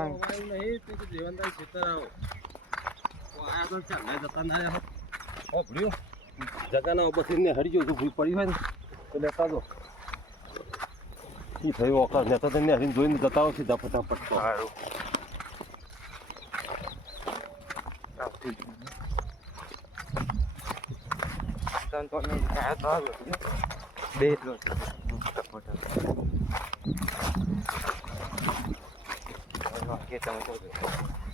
નહીં તો જીવનદાય ખેતર આવો આયા તો ચાલે જતા ના રહ્યા ભૂલ્યું જગાના બસીને હરી ગયો ભૂલ પડી હોય ને તો લેતા દો શી થયું ઓકા નેતા તેને હરીને જોઈને જતા હોય સીધા ફટાફટ સારું બે કે તમે